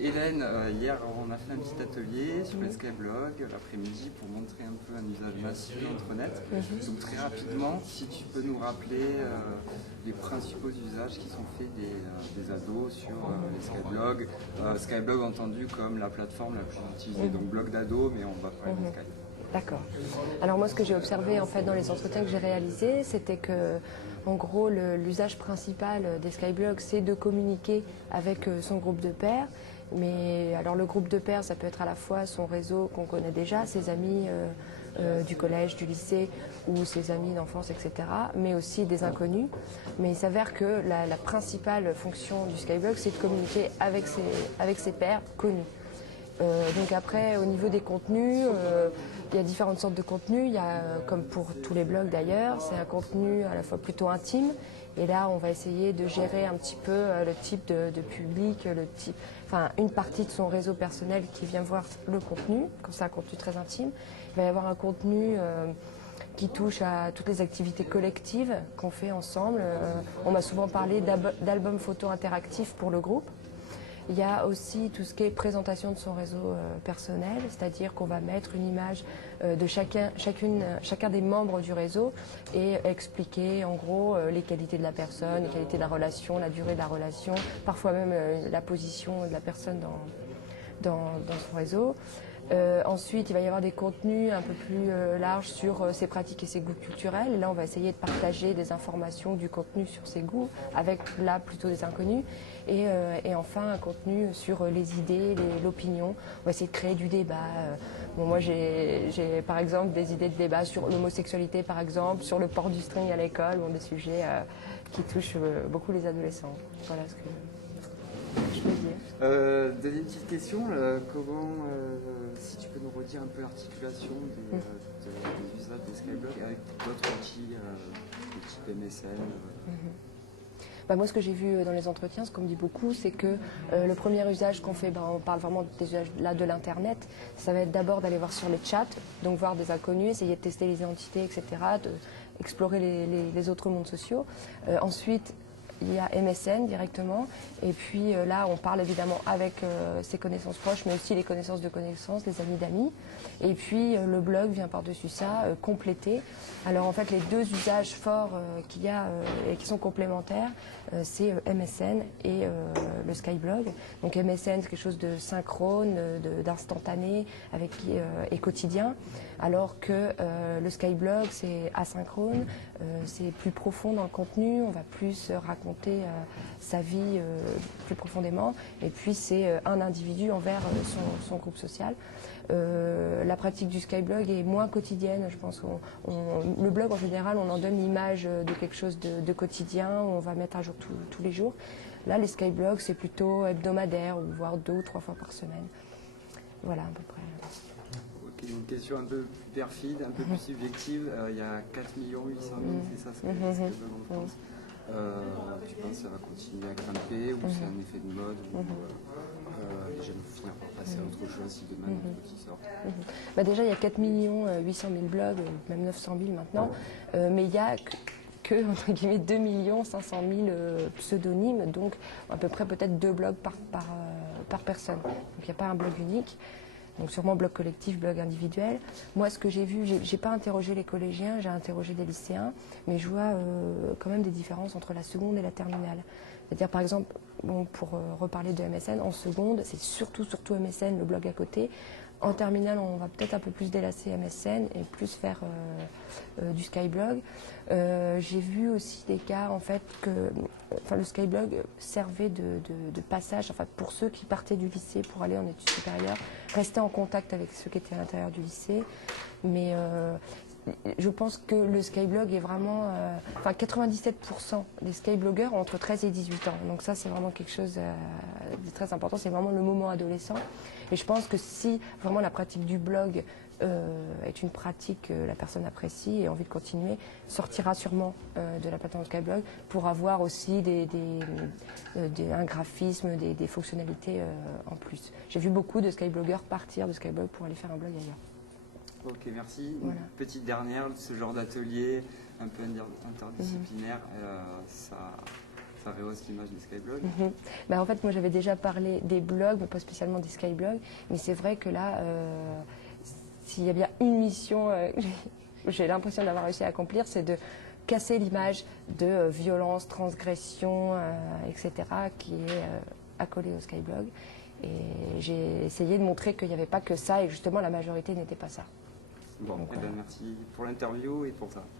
Hélène, hier on a fait un petit atelier sur les Skyblog l'après-midi pour montrer un peu un usage massif de l'intranet. Donc très rapidement, si tu peux nous rappeler les principaux usages qui sont faits des ados sur les Skyblog. Skyblog entendu comme la plateforme la plus utilisée, donc blog d'ados, mais on va parler de Skype. D'accord. Alors moi, ce que j'ai observé en fait dans les entretiens que j'ai réalisés, c'était que, en gros, l'usage principal des Skyblogs, c'est de communiquer avec son groupe de pairs. Mais alors le groupe de pairs, ça peut être à la fois son réseau qu'on connaît déjà, ses amis du collège, du lycée ou ses amis d'enfance, etc. Mais aussi des inconnus. Mais il s'avère que la principale fonction du Skyblog, c'est de communiquer avec ses pairs connus. Donc après, au niveau des contenus, il y a différentes sortes de contenus. Il y a, comme pour tous les blogs d'ailleurs, c'est un contenu à la fois plutôt intime. Et là, on va essayer de gérer un petit peu le type de public, une partie de son réseau personnel qui vient voir le contenu, quand c'est un contenu très intime. Il va y avoir un contenu qui touche à toutes les activités collectives qu'on fait ensemble. On m'a souvent parlé d'albums photos interactifs pour le groupe. Il y a aussi tout ce qui est présentation de son réseau personnel, c'est-à-dire qu'on va mettre une image de chacun des membres du réseau et expliquer en gros les qualités de la personne, les qualités de la relation, la durée de la relation, parfois même la position de la personne dans son réseau. Ensuite, il va y avoir des contenus un peu plus larges sur ses pratiques et ses goûts culturels. Et là, on va essayer de partager des informations, du contenu sur ses goûts, avec là plutôt des inconnus. Et enfin, un contenu sur les idées, l'opinion. On va essayer de créer du débat. Moi, j'ai par exemple des idées de débat sur l'homosexualité, par exemple, sur le port du string à l'école, des sujets qui touchent beaucoup les adolescents. Voilà ce que je peux dire. Deuxième petite question, si tu peux nous redire un peu l'articulation des usages des Skyblog avec d'autres outils de type MSN Moi, ce que j'ai vu dans les entretiens, ce qu'on me dit beaucoup, c'est que le premier usage qu'on fait, on parle vraiment des usages là, de l'Internet, ça va être d'abord d'aller voir sur les chats, donc voir des inconnus, essayer de tester les identités, etc., explorer les autres mondes sociaux. Ensuite, il y a MSN directement, et puis là on parle évidemment avec ses connaissances proches, mais aussi les connaissances de connaissances, les amis d'amis, et puis le blog vient par-dessus ça compléter. Alors en fait les deux usages forts qu'il y a et qui sont complémentaires, c'est MSN et le Skyblog. Donc MSN c'est quelque chose de synchrone, d'instantané et quotidien, alors que le Skyblog c'est asynchrone, c'est plus profond dans le contenu, on va plus raconter sa vie plus profondément, et puis c'est un individu envers son groupe social. La pratique du Skyblog est moins quotidienne, je pense. Le blog en général, on en donne l'image de quelque chose de quotidien, où on va mettre à jour tous les jours. Là, les Skyblogs, c'est plutôt hebdomadaire, ou voire 2 ou 3 fois par semaine. Voilà, à peu près. Ok, une question un peu plus perfide, un peu plus subjective. Il y a 4 800 000, c'est ça, Skyblog en France. Tu penses que ça va continuer à grimper ou c'est un effet de mode ou les jeunes vont finir par passer à autre chose si demain d'autres outils sortent? Déjà, il y a 4 800 000 blogs, même 900 000 maintenant, mais il y a que entre guillemets 2 500 000 pseudonymes, donc à peu près peut-être 2 blogs par personne. Donc il n'y a pas un blog unique. Donc sûrement blog collectif, blog individuel. Moi, ce que j'ai vu, j'ai pas interrogé les collégiens, j'ai interrogé des lycéens, mais je vois quand même des différences entre la seconde et la terminale. C'est-à-dire, par exemple, pour reparler de MSN, en seconde, c'est surtout MSN, le blog à côté. En terminale, on va peut-être un peu plus délasser MSN et plus faire du Skyblog. J'ai vu aussi des cas en fait que le Skyblog servait de passage pour ceux qui partaient du lycée pour aller en études supérieures, rester en contact avec ceux qui étaient à l'intérieur du lycée. Mais je pense que le Skyblog est vraiment... 97% des Skyblogueurs ont entre 13 et 18 ans. Donc ça, c'est vraiment quelque chose de très important. C'est vraiment le moment adolescent. Et je pense que si vraiment la pratique du blog est une pratique que la personne apprécie et a envie de continuer, sortira sûrement de la plateforme Skyblog pour avoir aussi un graphisme, des fonctionnalités en plus. J'ai vu beaucoup de Skyblogueurs partir de Skyblog pour aller faire un blog ailleurs. Ok, merci. Voilà. Petite dernière, ce genre d'atelier un peu interdisciplinaire, ça Ça rehausse l'image des Skyblog. En fait, moi j'avais déjà parlé des blogs, mais pas spécialement des Skyblogs. Mais c'est vrai que là, s'il y a bien une mission que j'ai l'impression d'avoir réussi à accomplir, c'est de casser l'image de violence, transgression, etc. qui est accolée au Skyblog. Et j'ai essayé de montrer qu'il n'y avait pas que ça et que justement la majorité n'était pas ça. Bon, merci pour l'interview et pour ça.